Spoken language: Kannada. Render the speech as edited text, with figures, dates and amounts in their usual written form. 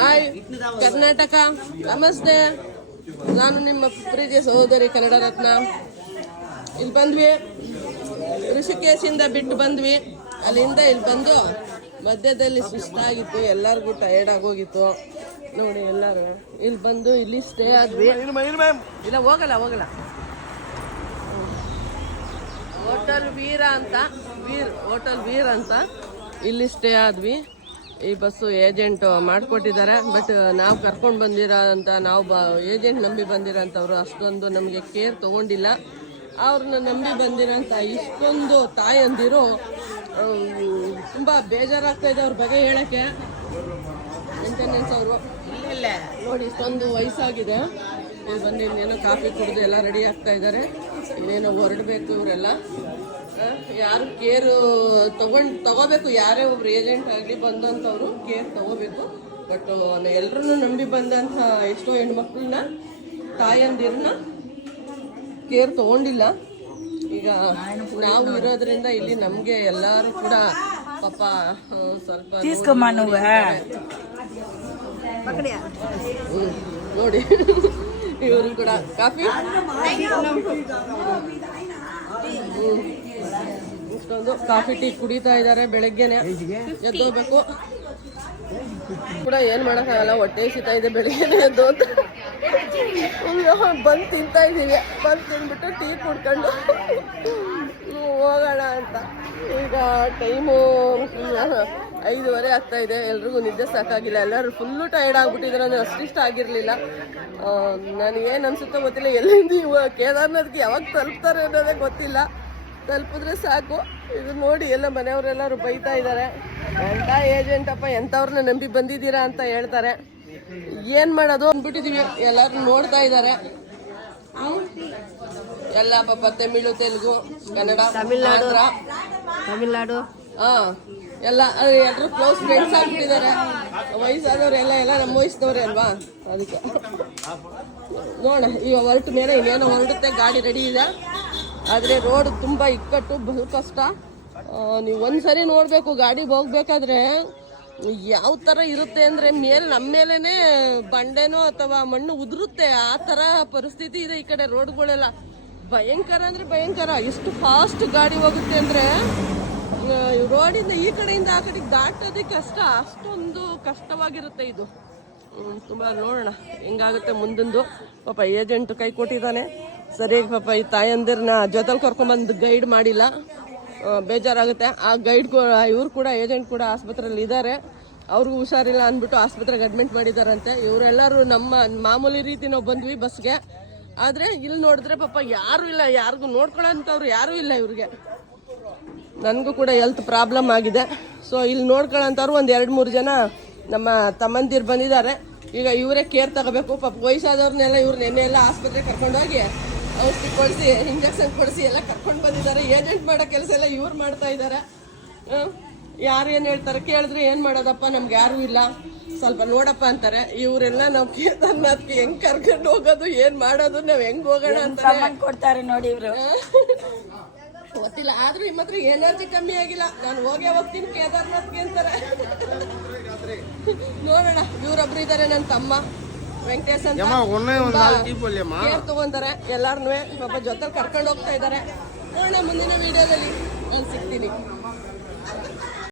ಹಾಯ್ ಕರ್ನಾಟಕ, ನಮಸ್ತೆ. ನಾನು ನಿಮ್ಮ ಪ್ರೀತಿಯ ಸಹೋದರಿ ಕನ್ನಡ ರತ್ನ. ಇಲ್ಲಿ ಬಂದ್ವಿ, ಋಷಿಕೇಶಿಂದ ಬಿಟ್ಟು ಬಂದ್ವಿ. ಅಲ್ಲಿಂದ ಇಲ್ಲಿ ಬಂದು ಮಧ್ಯದಲ್ಲಿ ಸುಸ್ತಾಗಿತ್ತು, ಎಲ್ಲರಿಗೂ ಟಯರ್ಡ್ ಆಗೋಗಿತ್ತು. ನೋಡಿ ಎಲ್ಲರೂ ಇಲ್ಲಿ ಬಂದು ಇಲ್ಲಿ ಸ್ಟೇ ಆದ್ವಿ. ಇಲ್ಲ ಹೋಗಲ್ಲ ಹೋಟೆಲ್ ವೀರ್ ಅಂತ ಇಲ್ಲಿ ಸ್ಟೇ ಆದ್ವಿ. ಈ ಬಸ್ಸು ಏಜೆಂಟ್ ಮಾಡಿಕೊಟ್ಟಿದ್ದಾರೆ. ಬಟ್ ನಾವು ಕರ್ಕೊಂಡು ಬಂದಿರೋ ಅಂತ ಏಜೆಂಟ್ ನಂಬಿ ಬಂದಿರೋಂಥವ್ರು ಅಷ್ಟೊಂದು ನಮಗೆ ಕೇರ್ ತೊಗೊಂಡಿಲ್ಲ. ಅವ್ರನ್ನ ನಂಬಿ ಬಂದಿರೋಂಥ ಇಷ್ಟೊಂದು ತಾಯಂದಿರು ತುಂಬ ಬೇಜಾರಾಗ್ತಾ ಇದೆ ಅವ್ರ ಬಗ್ಗೆ ಹೇಳೋಕ್ಕೆ. ಮೇಂಟೆನೆನ್ಸ್ ಅವರು ಇಲ್ಲ ನೋಡಿ, ಇಷ್ಟೊಂದು ವಯಸ್ಸಾಗಿದೆ. ಇಲ್ಲಿ ಬಂದು ಇನ್ನೇನೋ ಕಾಫಿ ಕುಡಿದು ಎಲ್ಲ ರೆಡಿ ಆಗ್ತಾ ಇದ್ದಾರೆ. ಇನ್ನೇನೋ ಹೊರಡಬೇಕು ಇವರೆಲ್ಲ. ಯಾರು ಕೇರು ತಗೋಬೇಕು, ಯಾರೇ ಒಬ್ರು ಏಜೆಂಟ್ ಆಗಲಿ ಬಂದಂಥವ್ರು ಕೇರ್ ತಗೋಬೇಕು. ಬಟ್ ಎಲ್ಲರನ್ನೂ ನಂಬಿ ಬಂದಂಥ ಎಷ್ಟೋ ಹೆಣ್ಮಕ್ಳನ್ನ ತಾಯಂದಿರನ್ನ ಕೇರ್ ತಗೊಂಡಿಲ್ಲ. ಈಗ ನಾವು ಇರೋದ್ರಿಂದ ಇಲ್ಲಿ ನಮಗೆ ಎಲ್ಲರೂ ಕೂಡ ಪಾಪ ಸ್ವಲ್ಪ ನೋಡಿ ಇವರು ಕೂಡ ಕಾಫಿ ಇಷ್ಟೊಂದು ಕಾಫಿ ಟೀ ಕುಡಿತಾ ಇದ್ದಾರೆ. ಬೆಳಗ್ಗೆನೆ ಎದ್ದೋಗ್ಬೇಕು ಕೂಡ ಏನ್ ಮಾಡಕ್ಕಾಗಲ್ಲ, ಹೊಟ್ಟೆ ಸಿಗ್ತಾ ಇದೆ. ಬೆಳಗ್ಗೆನೆ ಎದ್ದು ಅಂತ ಬಂದು ತಿಂತಾ ಇದ್ದೀವಿ. ಬಂದು ತಿಂದ್ಬಿಟ್ಟು ಟೀ ಕುಡ್ಕೊಂಡು ಹೋಗೋಣ ಅಂತ. ಈಗ ಟೈಮು 5:30 ಆಗ್ತಾ ಇದೆ. ಎಲ್ರಿಗೂ ನಿದ್ದೆ ಸಾಕಾಗಿಲ್ಲ, ಎಲ್ಲರೂ ಫುಲ್ಲು ಟಯರ್ಡ್ ಆಗ್ಬಿಟ್ಟಿದ್ರೆ. ನಾನು ಅಷ್ಟಿಷ್ಟ ಆಗಿರಲಿಲ್ಲ. ನನಗೇನು ಅನ್ಸುತ್ತೋ ಗೊತ್ತಿಲ್ಲ, ಎಲ್ಲಿಂದ ಕೇದಾರ್ನಾಥ್ಗೆ ಯಾವಾಗ ತಲುಪ್ತಾರೆ ಅನ್ನೋದೇ ಗೊತ್ತಿಲ್ಲ. ತಲುಪಿದ್ರೆ ಸಾಕು. ಇದು ನೋಡಿ ಎಲ್ಲ ಮನೆಯವರೆಲ್ಲರೂ ಬೈತಾ ಇದ್ದಾರೆ, ಎಂಥ ಏಜೆಂಟಪ್ಪ, ಎಂಥವ್ರನ್ನ ನಂಬಿ ಬಂದಿದ್ದೀರಾ ಅಂತ ಹೇಳ್ತಾರೆ. ಏನು ಮಾಡೋದು ಅಂದ್ಬಿಟ್ಟಿದ್ದೀವಿ. ಎಲ್ಲರೂ ನೋಡ್ತಾ ಇದ್ದಾರೆ. ಎಲ್ಲ ಪಾಪ ತಮಿಳು, ತೆಲುಗು, ಕನ್ನಡ, ತಮಿಳ್ನಾಡು ಎಲ್ಲ ಎಲ್ಲರೂ ಕ್ಲೋಸ್ ಫ್ರೆಂಡ್ಸ್ ಆಗ್ಬಿಟ್ಟಿದ್ದಾರೆ. ವಯಸ್ಸಾದವರೆಲ್ಲ ನಮ್ಮ ವಯಸ್ಸಿನವ್ರೆ ಅಲ್ವಾ, ಅದಕ್ಕೆ ನೋಡ ಈಗ ಹೊರಟ ಮೇಲೆ ಇನ್ನೇನೋ ಹೊರಡುತ್ತೆ. ಗಾಡಿ ರೆಡಿ ಇದೆ, ಆದರೆ ರೋಡ್ ತುಂಬ ಇಕ್ಕಟ್ಟು, ಬಲು ಕಷ್ಟ. ನೀವು ಒಂದ್ಸರಿ ನೋಡಬೇಕು, ಗಾಡಿ ಹೋಗ್ಬೇಕಾದ್ರೆ ಯಾವ ಥರ ಇರುತ್ತೆ ಅಂದರೆ ನಮ್ಮ ಮೇಲೇ ಬಂಡೆನೋ ಅಥವಾ ಮಣ್ಣು ಉದುರುತ್ತೆ, ಆ ಥರ ಪರಿಸ್ಥಿತಿ ಇದೆ. ಈ ಕಡೆ ರೋಡ್ಗಳೆಲ್ಲ ಭಯಂಕರ ಅಂದರೆ ಭಯಂಕರ. ಎಷ್ಟು ಫಾಸ್ಟ್ ಗಾಡಿ ಹೋಗುತ್ತೆ ಅಂದರೆ ರೋಡಿಂದ ಈ ಕಡೆಯಿಂದ ಆ ಕಡೆಗೆ ದಾಟೋದಕ್ಕೆ ಕಷ್ಟ, ಅಷ್ಟೊಂದು ಕಷ್ಟವಾಗಿರುತ್ತೆ ಇದು. ತುಂಬ ನೋಡೋಣ ಹೆಂಗಾಗುತ್ತೆ ಮುಂದಿಂದು. ಪಾಪ ಏಜೆಂಟ್ ಕೈ ಕೊಟ್ಟಿದ್ದಾನೆ ಸರಿಯಾಗಿ. ಪಾಪ ಈ ತಾಯಂದಿರನ್ನ ಜೊತೆಲಿ ಕರ್ಕೊಂಬಂದು ಗೈಡ್ ಮಾಡಿಲ್ಲ, ಬೇಜಾರಾಗುತ್ತೆ. ಆ ಗೈಡ್ ಇವ್ರು ಕೂಡ ಏಜೆಂಟ್ ಕೂಡ ಆಸ್ಪತ್ರೆಯಲ್ಲಿ ಇದ್ದಾರೆ. ಅವ್ರಿಗೂ ಹುಷಾರಿಲ್ಲ ಅಂದ್ಬಿಟ್ಟು ಆಸ್ಪತ್ರೆಗೆ ಅಡ್ಮಿಟ್ ಮಾಡಿದಾರಂತೆ. ಇವರೆಲ್ಲರೂ ನಮ್ಮ ಮಾಮೂಲಿ ರೀತಿ ನಾವು ಬಂದ್ವಿ ಬಸ್ಗೆ. ಆದರೆ ಇಲ್ಲಿ ನೋಡಿದ್ರೆ ಪಾಪ ಯಾರೂ ಇಲ್ಲ, ಯಾರಿಗೂ ನೋಡ್ಕೊಳ್ಳೋಂಥವ್ರು ಯಾರೂ ಇಲ್ಲ ಇವ್ರಿಗೆ. ನನಗೂ ಕೂಡ ಹೆಲ್ತ್ ಪ್ರಾಬ್ಲಮ್ ಆಗಿದೆ. ಸೊ ಇಲ್ಲಿ ನೋಡ್ಕೊಳ್ಳೋಂಥವ್ರು ಒಂದು 2-3 ಜನ ನಮ್ಮ ತಮ್ಮಂದಿರು ಬಂದಿದ್ದಾರೆ. ಈಗ ಇವರೇ ಕೇರ್ ತಗೋಬೇಕು. ಪಾಪ ವಯಸ್ಸಾದವ್ರನ್ನೆಲ್ಲ ಇವ್ರು ನೆನ್ನೆಲ್ಲ ಆಸ್ಪತ್ರೆಗೆ ಕರ್ಕೊಂಡೋಗಿ ಔಷಧಿ ಕೊಡಿಸಿ, ಇಂಜೆಕ್ಷನ್ ಕೊಡಿಸಿ ಎಲ್ಲ ಕರ್ಕೊಂಡು ಬಂದಿದ್ದಾರೆ. ಏಜೆಂಟ್ ಮಾಡೋ ಕೆಲಸ ಎಲ್ಲ ಇವ್ರು ಮಾಡ್ತಾ ಇದ್ದಾರೆ. ಯಾರು ಏನು ಹೇಳ್ತಾರೆ ಕೇಳಿದ್ರೆ ಏನು ಮಾಡೋದಪ್ಪ, ನಮ್ಗೆ ಯಾರೂ ಇಲ್ಲ, ಸ್ವಲ್ಪ ನೋಡಪ್ಪ ಅಂತಾರೆ. ಇವರೆಲ್ಲ ನಾವು ಕೇದಾರ್ನಾಥ್ಗೆ ಹೆಂಗ್ ಕರ್ಕೊಂಡು ಹೋಗೋದು, ಏನ್ ಮಾಡೋದು, ನಾವ್ ಹೆಂಗ್ ಹೋಗೋಣ ಅಂತ ಕೊಡ್ತಾರೆ ನೋಡಿ ಇವರು. ಗೊತ್ತಿಲ್ಲ, ಆದ್ರೂ ನಿಮ್ಮ ಹತ್ರ ಎನರ್ಜಿ ಕಮ್ಮಿ ಆಗಿಲ್ಲ. ನಾನು ಹೋಗ್ತೀನಿ ಕೇದಾರ್ನಾಥ್ಗೆ ಅಂತಾರೆ. ನೋಡೋಣ. ಇವ್ರೊಬ್ರು ಇದ್ದಾರೆ, ನನ್ನ ತಮ್ಮ ವೆಂಕಟೇಶ್ ಅಂತ, ಕೇರ್ ತಗೊಂತಾರೆ ಎಲ್ಲಾರ್ನು. ಪಾಪ ಜೊತೆ ಕರ್ಕೊಂಡು ಹೋಗ್ತಾ ಇದ್ದಾರೆ. ನೋಡೋಣ ಮುಂದಿನ ವಿಡಿಯೋದಲ್ಲಿ ನಾನು ಸಿಗ್ತೀನಿ.